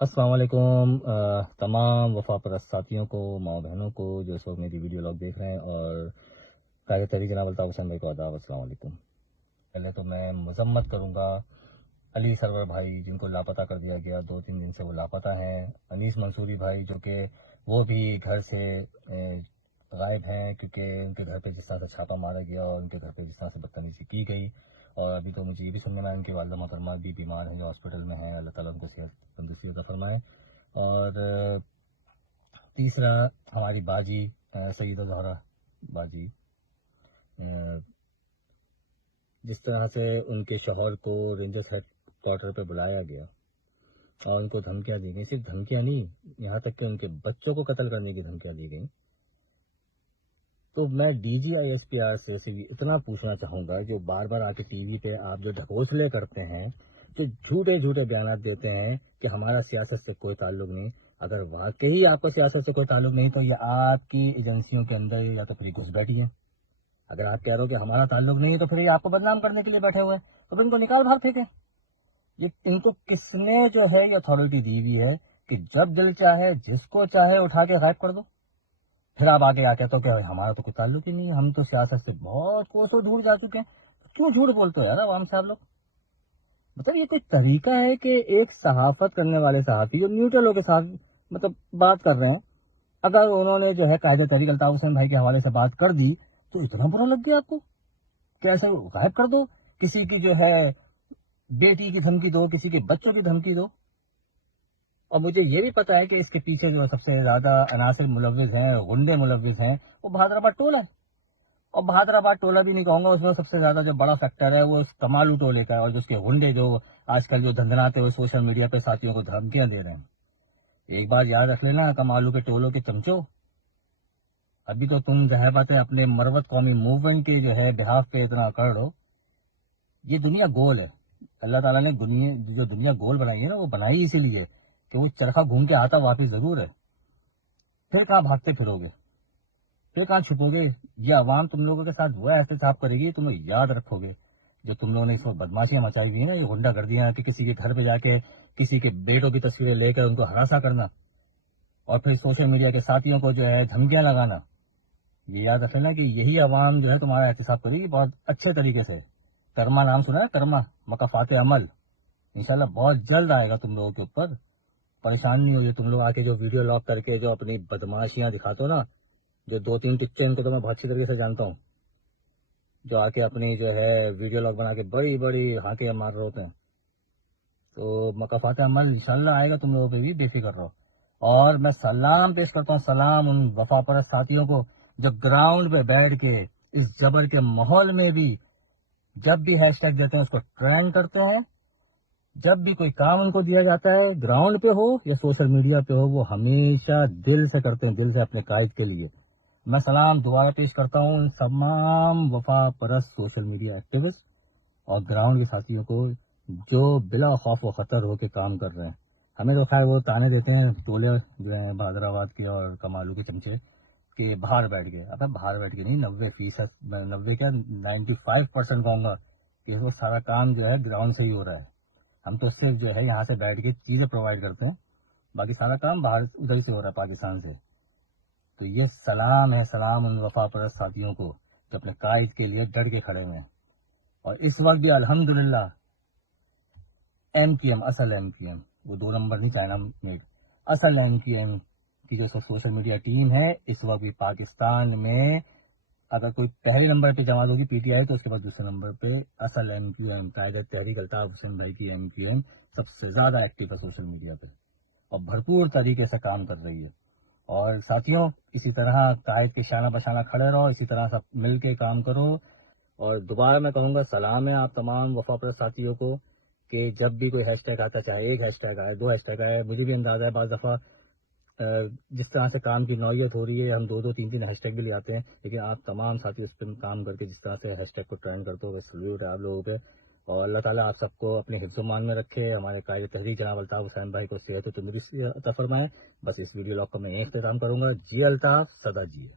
अस्सलाम वालेकुम तमाम वफा परस्त साथियों को, माँ बहनों को जो इस वक्त मेरी वीडियो लॉग देख रहे हैं, और कायदे तहरीक जनाब अल्ताफ़ हुसैन भाई को आदाब, अस्सलाम वालेकुम। पहले तो मैं मजम्मत करूँगा अली सरवर भाई, जिनको लापता कर दिया गया, 2-3 दिन से वो लापता हैं। अनीस मंसूरी भाई, जो कि वो भी घर से गायब हैं, क्योंकि उनके घर पे जिस तरह से छापा मारा गया और उनके घर पे जिस तरह से बदतमीजी की गई। और अभी तो मुझे ये भी सुनने में आया उनकी वालदा मोहतरमा भी बीमार हैं, जो हॉस्पिटल में हैं। अल्लाह ताला उनको सेहत तंदुरुस्ती अता फरमाए। और तीसरा, हमारी बाजी सईदा ज़हरा बाजी, जिस तरह से उनके शौहर को रेंजर्स हेड क्वार्टर पर बुलाया गया और उनको धमकियां दी गई। सिर्फ धमकियां नहीं, यहाँ तक कि उनके बच्चों को कत्ल करने की धमकियां दी गई। तो मैं DGISPR से भी इतना पूछना चाहूँगा, जो बार बार आके टीवी पे आप जो ढकोसले करते हैं, जो झूठे झूठे बयान देते हैं कि हमारा सियासत से कोई ताल्लुक नहीं। अगर वाकई आपको सियासत से कोई ताल्लुक नहीं, तो ये आपकी एजेंसियों के अंदर या तो फिर घुस बैठी है। अगर आप कह रहे हो कि हमारा ताल्लुक नहीं है, तो फिर ये आपको बदनाम करने के लिए बैठे हुए हैं, तो फिर इनको निकाल भाग फेंके। ये इनको किसने जो है ये अथॉरिटी दी हुई है कि जब दिल चाहे जिसको चाहे उठा के गायब कर दो? फिर आप आगे आके तो क्या हमारा तो कोई ताल्लुक ही नहीं है, हम तो सियासत से बहुत कोसों दूर जा चुके हैं। क्यों झूठ बोलते हो यार आवाम से आप लोग? मतलब ये कोई तरीका है कि एक सहाफत करने वाले सहाफी जो न्यूट्रल होकर साथ मतलब बात कर रहे हैं, अगर उन्होंने जो है कायदे तहरीक अल्ताफ हुसैन भाई के हवाले से बात कर दी, तो इतना बुरा लग गया आपको? कैसे गायब कर दो? किसी की जो है बेटी की धमकी दो, किसी के बच्चों की धमकी दो। और मुझे ये भी पता है कि इसके पीछे जो सबसे ज्यादा अनासिर मुलव्विस हैं, गुंडे मुलव्विस हैं, वो बहादुराबाद टोला है। और बहादुराबाद टोला भी नहीं कहूंगा, उसमें सबसे ज्यादा जो बड़ा फैक्टर है वो कमालू टोले का है। और जो उसके गुंडे जो आजकल जो धंधनाते हुए सोशल मीडिया पे साथियों को धमकियां दे रहे हैं, एक बात याद रख लेना कमालू के टोलों के चमचो, अभी तो तुम जाहिर बात है अपने मरवत कौमी मूवमेंट के जो है बिहाफ पे इतना कर लो। ये दुनिया गोल है, अल्लाह ताला ने जो दुनिया गोल बनाई है ना, वो बनाई इसीलिए कि वो चरखा घूम के आता वापिस जरूर है। फिर कहाँ भागते फिरोगे, फिर कहाँ छुपोगे? ये आवाम तुम लोगों के साथ वो एहतसाब करेगी, तुम लोग याद रखोगे। जो तुम लोगों ने इसमें बदमाशियां मचाई हुई है ना, ये गुंडागर्दियां, कि किसी के घर पे जाके किसी के बेटों की तस्वीरें लेकर उनको हरासा करना और फिर सोशल मीडिया के साथियों को जो है धमकियां लगाना, ये याद रख लेना कि यही आवाम जो है तुम्हारा एहतसाब करेगी बहुत अच्छे तरीके से। कर्मा नाम सुना है? कर्मा, मकाफात अमल, इंशाल्लाह बहुत जल्द आएगा तुम लोगों के ऊपर। परेशान नहीं होगी तुम लोग आके जो वीडियो लॉक करके जो अपनी बदमाशियां दिखाते हो ना, जो 2-3 टिच्चे, इनको तो मैं बहुत अच्छी तरीके से जानता हूँ, जो आके अपनी जो है वीडियो लॉग बना के बड़ी बड़ी हाके मार रहे होते हैं। तो मकाफात अमल इंशाल्लाह आएगा तुम लोगों पे भी, बेफिक्र रहो। और मैं सलाम पेश करता हूँ, सलाम उन वफा परस्त साथियों को जो ग्राउंड पे बैठ के इस जबर के माहौल में भी जब भी हैशटैग देते हैं उसको ट्रेंड करते हैं। जब भी कोई काम उनको दिया जाता है, ग्राउंड पे हो या सोशल मीडिया पे हो, वो हमेशा दिल से करते हैं, दिल से अपने कायद के लिए। मैं सलाम दुआएं पेश करता हूँ उन तमाम वफा परस्त सोशल मीडिया एक्टिविस्ट और ग्राउंड के साथियों को, जो बिला खौफ व खतर होकर काम कर रहे हैं। हमें तो खैर वो ताने देते हैं टोले जो है बहादुराबाद के और कमालू के चमचे, कि बाहर बैठ गए। अब बाहर बैठ के नहीं, 90%, 90 क्या 95% कहूंगा कि वो सारा काम जो है ग्राउंड से ही हो रहा है। हम तो सिर्फ जो है यहाँ से बैठ के चीजें प्रोवाइड करते हैं, बाकी सारा काम बाहर उधर से हो रहा है, पाकिस्तान से। तो ये सलाम है, सलाम उन वफा परस्त साथियों को जो अपने कायद के लिए डट के खड़े हुए हैं। और इस वक्त भी अल्हम्दुलिल्लाह MQM, असल MQM, वो 2 नंबर नहीं, चाइना में असल MQM की जो सोशल मीडिया टीम है, इस वक्त भी पाकिस्तान में अगर कोई पहले नंबर पे जमात होगी PTI, तो उसके बाद दूसरे नंबर पे असल MQM, कायदे तहरीक अल्ताफ हुसैन भाई की MQM सबसे ज्यादा एक्टिव है सोशल मीडिया पे और भरपूर तरीके से काम कर रही है। और साथियों, इसी तरह कायद के शाना बशाना खड़े रहो, इसी तरह सब मिल के काम करो। और दोबारा मैं कहूंगा सलाम है आप तमाम वफा परस्त साथियों को, कि जब भी कोई हैशटैग आता, चाहे एक हैशटैग आए, 2 हैशटैग आए, मुझे भी अंदाजा है बाज़ दफ़ा जिस तरह से काम की नौयत हो रही है, हम 2-2, 3-3 हैशटैग भी ले आते हैं, लेकिन आप तमाम साथी उस पर काम करके जिस तरह से हैशटैग को ट्रेंड करते हो, सल्यूट है आप लोगों पे। और अल्लाह ताला आप सबको अपने हिफ्ज़-ओ-मान में रखे, हमारे कायदे तहरीक जनाब अल्ताफ़ हुसैन भाई को सेहत तंदुरुस्ती अता फरमाए। बस इस वीडियो लॉग का मैं इख्तिताम करूंगा। जी अल्ताफ़, सदा जी।